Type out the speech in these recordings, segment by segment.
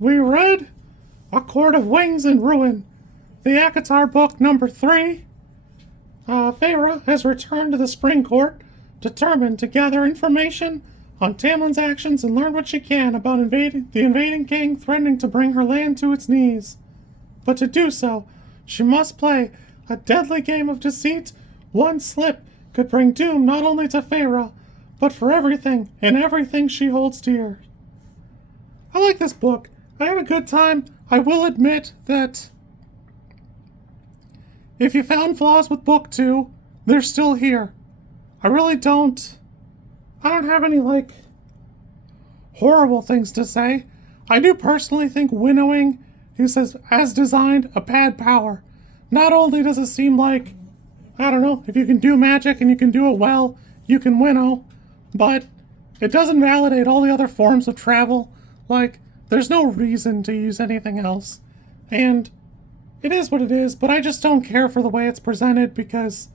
We read A Court of Wings and Ruin, the ACOTAR book number 3. Feyre has returned to the Spring Court, determined to gather information on Tamlin's actions and learn what she can about the invading king threatening to bring her land to its knees. But to do so, she must play a deadly game of deceit. One slip could bring doom not only to Feyre, but for everything and everything she holds dear. I like this book. I had a good time. I will admit that if you found flaws with book 2, they're still here. I really don't. I don't have any, horrible things to say. I do personally think winnowing is, as designed, a bad power. Not only does it seem like, I don't know, if you can do magic and you can do it well, you can winnow, but it doesn't validate all the other forms of travel. There's no reason to use anything else. And it is what it is, but I just don't care for the way it's presented because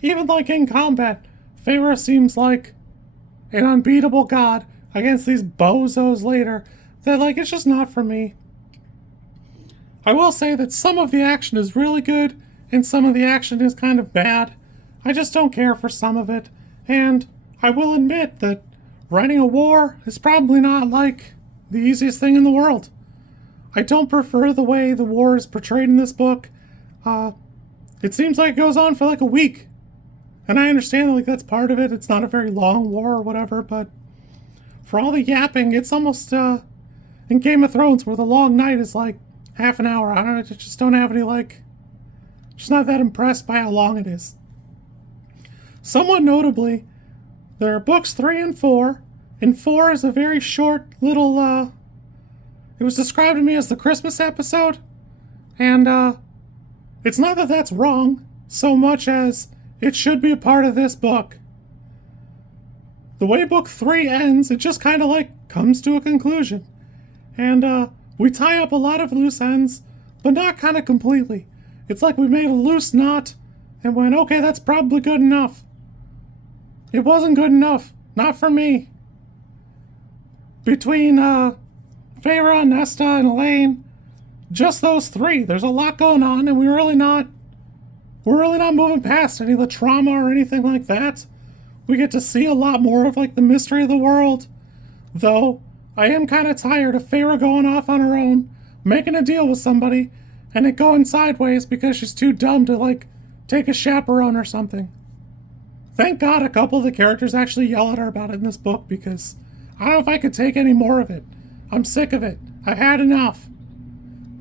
even in combat, Feyre seems like an unbeatable god against these bozos later that it's just not for me. I will say that some of the action is really good and some of the action is kind of bad. I just don't care for some of it, and I will admit that writing a war is probably not the easiest thing in the world. I don't prefer the way the war is portrayed in this book. It seems like it goes on for a week. And I understand that's part of it. It's not a very long war or whatever, but for all the yapping, it's almost in Game of Thrones where the long night is half an hour. I don't know, I just don't have any just not that impressed by how long it is. Somewhat notably, there are books 3 and 4, and 4 is a very short little it was described to me as the Christmas episode, and it's not that that's wrong, so much as it should be a part of this book. The way book 3 ends, it just kind of comes to a conclusion. And we tie up a lot of loose ends, but not kind of completely. It's we made a loose knot and went, okay, that's probably good enough. It wasn't good enough. Not for me. Between Feyre, Nesta, and Elaine, just those 3. There's a lot going on, and we're really not moving past any of the trauma or anything like that. We get to see a lot more of the mystery of the world. Though, I am kind of tired of Feyre going off on her own, making a deal with somebody, and it going sideways because she's too dumb to take a chaperone or something. Thank God a couple of the characters actually yell at her about it in this book because I don't know if I could take any more of it. I'm sick of it. I've had enough.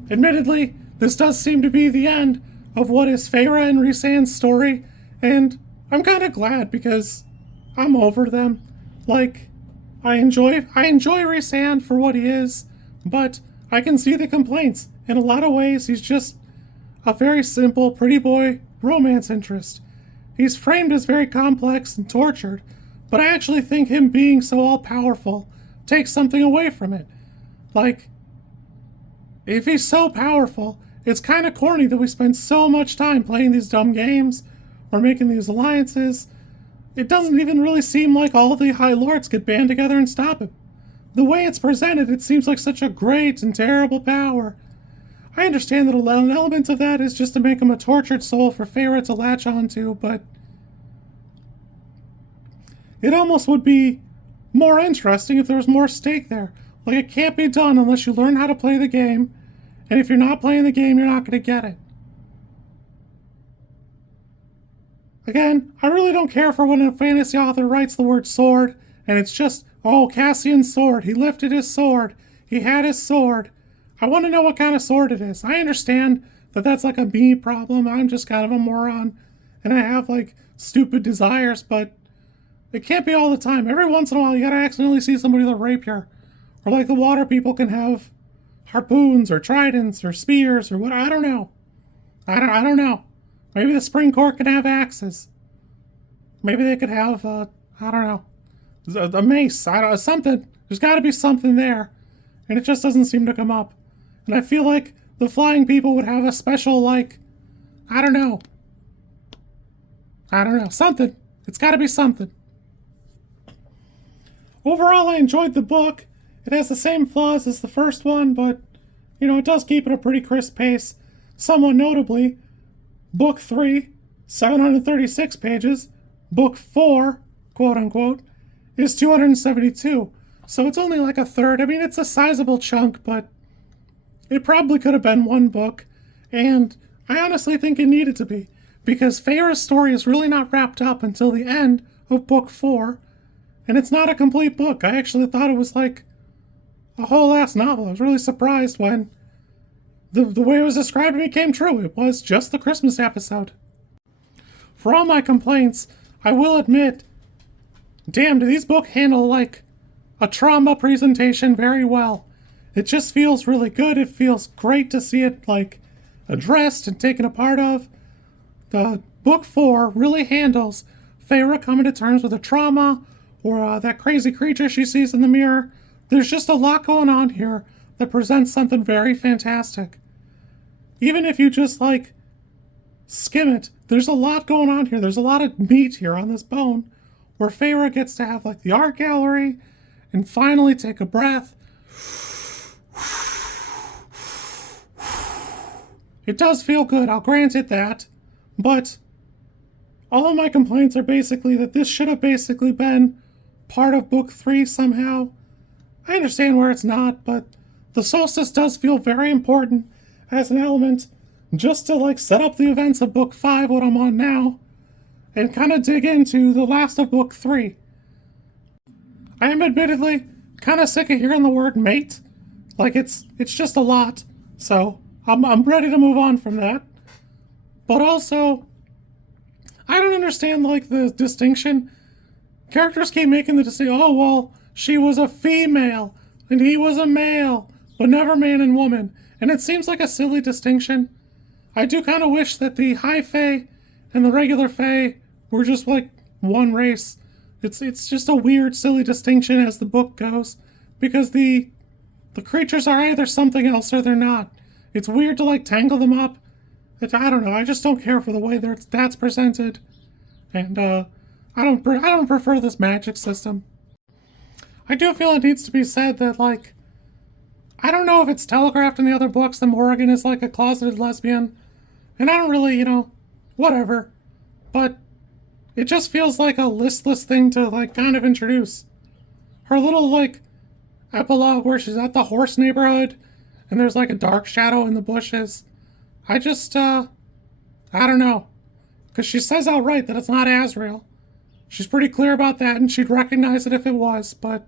Admittedly, this does seem to be the end of what is Feyre and Rhysand's story, and I'm kind of glad because I'm over them. I enjoy Rhysand for what he is, but I can see the complaints. In a lot of ways, he's just a very simple, pretty boy romance interest. He's framed as very complex and tortured, but I actually think him being so all-powerful takes something away from it. If he's so powerful, it's kind of corny that we spend so much time playing these dumb games or making these alliances. It doesn't even really seem like all the High Lords could band together and stop him. The way it's presented, it seems like such a great and terrible power. I understand that an element of that is just to make him a tortured soul for Feyre to latch onto, but it almost would be more interesting if there was more stake there. It can't be done unless you learn how to play the game, and if you're not playing the game, you're not going to get it. Again, I really don't care for when a fantasy author writes the word sword, and it's just, oh, Cassian's sword, he lifted his sword, he had his sword. I want to know what kind of sword it is. I understand that that's a me problem, I'm just kind of a moron, and I have stupid desires, but it can't be all the time. Every once in a while, you gotta accidentally see somebody with a rapier. Or the water people can have harpoons or tridents or spears or what. I don't know. I don't know. Maybe the Spring Court can have axes. Maybe they could have, I don't know, a mace. Something. There's gotta be something there. And it just doesn't seem to come up. And I feel like the flying people would have a special, I don't know. Something. It's gotta be something. Overall, I enjoyed the book. It has the same flaws as the first one, but, it does keep it a pretty crisp pace. Somewhat notably, Book 3, 736 pages, Book 4, quote-unquote, is 272. So it's only like a third. I mean, it's a sizable chunk, but it probably could have been one book, and I honestly think it needed to be, because Feyre's story is really not wrapped up until the end of Book 4, and it's not a complete book. I actually thought it was like a whole ass novel. I was really surprised when the way it was described to me came true. It was just the Christmas episode. For all my complaints, I will admit, damn, do these books handle like a trauma presentation very well. It just feels really good. It feels great to see it like addressed and taken a part of. The Book 4 really handles Feyre coming to terms with a trauma or that crazy creature she sees in the mirror. There's just a lot going on here that presents something very fantastic. Even if you just like skim it, there's a lot going on here. There's a lot of meat here on this bone where Feyre gets to have like the art gallery and finally take a breath. It does feel good, I'll grant it that, but all of my complaints are basically that this should have basically been part of Book 3 somehow. I understand where it's not, but the solstice does feel very important as an element just to like set up the events of Book 5, what I'm on now, and kind of dig into the last of Book 3. I am admittedly kind of sick of hearing the word mate. Like it's just a lot, so I'm ready to move on from that. But also, I don't understand like the distinction. Characters keep making the distinction, oh well, she was a female and he was a male, but never man and woman. And it seems like a silly distinction. I do kind of wish that the high fae and the regular fae were just like one race. It's just a weird, silly distinction as the book goes, because the creatures are either something else or they're not. It's weird to like tangle them up. I don't know. I just don't care for the way that's presented, and I don't prefer this magic system. I do feel it needs to be said that like I don't know if it's telegraphed in the other books that Morrigan is like a closeted lesbian, and I don't really whatever, but it just feels like a listless thing to like kind of introduce. Her little like epilogue where she's at the horse neighborhood and there's like a dark shadow in the bushes. I just I don't know, because she says outright that it's not Azrael. She's pretty clear about that, and she'd recognize it if it was, but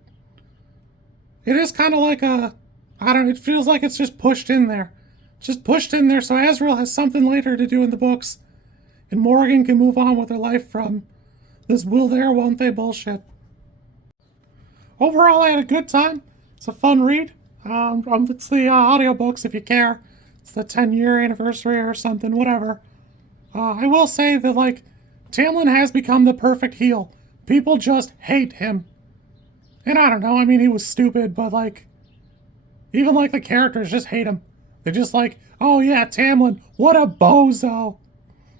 it is kind of like it feels like it's just pushed in there. Just pushed in there so Azrael has something later to do in the books, and Morrigan can move on with her life from this will there, won't they bullshit. Overall, I had a good time. It's a fun read. It's the audiobooks if you care. It's the 10-year anniversary or something, whatever. I will say that, like, Tamlin has become the perfect heel. People just hate him. And I don't know, I mean, he was stupid, but, like, even, like, the characters just hate him. They're just like, oh yeah, Tamlin, what a bozo.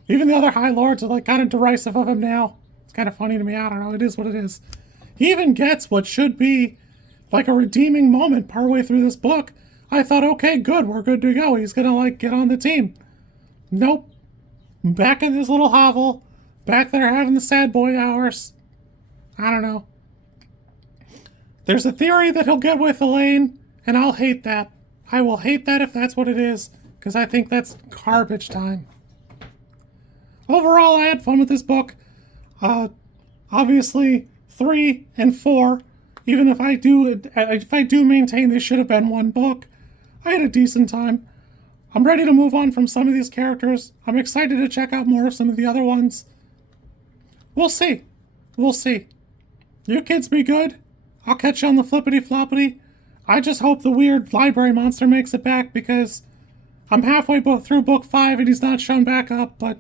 Even the other High Lords are, like, kind of derisive of him now. It's kind of funny to me, I don't know, it is what it is. He even gets what should be, like, a redeeming moment partway through this book. I thought, okay, good, we're good to go. He's gonna, like, get on the team. Nope. Back in this little hovel, back there having the sad boy hours. I don't know. There's a theory that he'll get with Elaine, and I'll hate that. I will hate that if that's what it is, because I think that's garbage time. Overall, I had fun with this book. Obviously, 3 and 4, even if I do maintain they should have been one book, I had a decent time. I'm ready to move on from some of these characters. I'm excited to check out more of some of the other ones. We'll see. We'll see. You kids be good. I'll catch you on the flippity floppity. I just hope the weird library monster makes it back, because I'm halfway through book 5 and he's not shown back up, but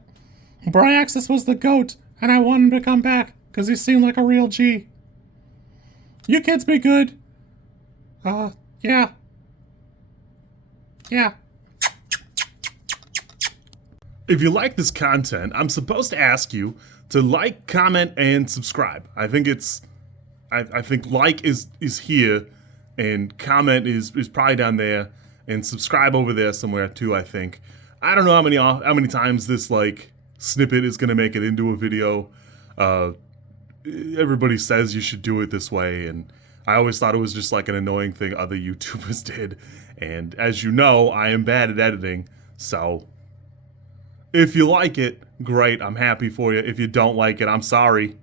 Bryaxis was the GOAT and I want him to come back because he seemed like a real G. You kids be good. Yeah. Yeah. If you like this content, I'm supposed to ask you to like, comment, and subscribe. I think like is here and comment is probably down there, and subscribe over there somewhere too, I think. I don't know how many times this like snippet is gonna make it into a video. Everybody says you should do it this way, and I always thought it was just like an annoying thing other YouTubers did. And as you know, I am bad at editing, so if you like it, great, I'm happy for you. If you don't like it, I'm sorry.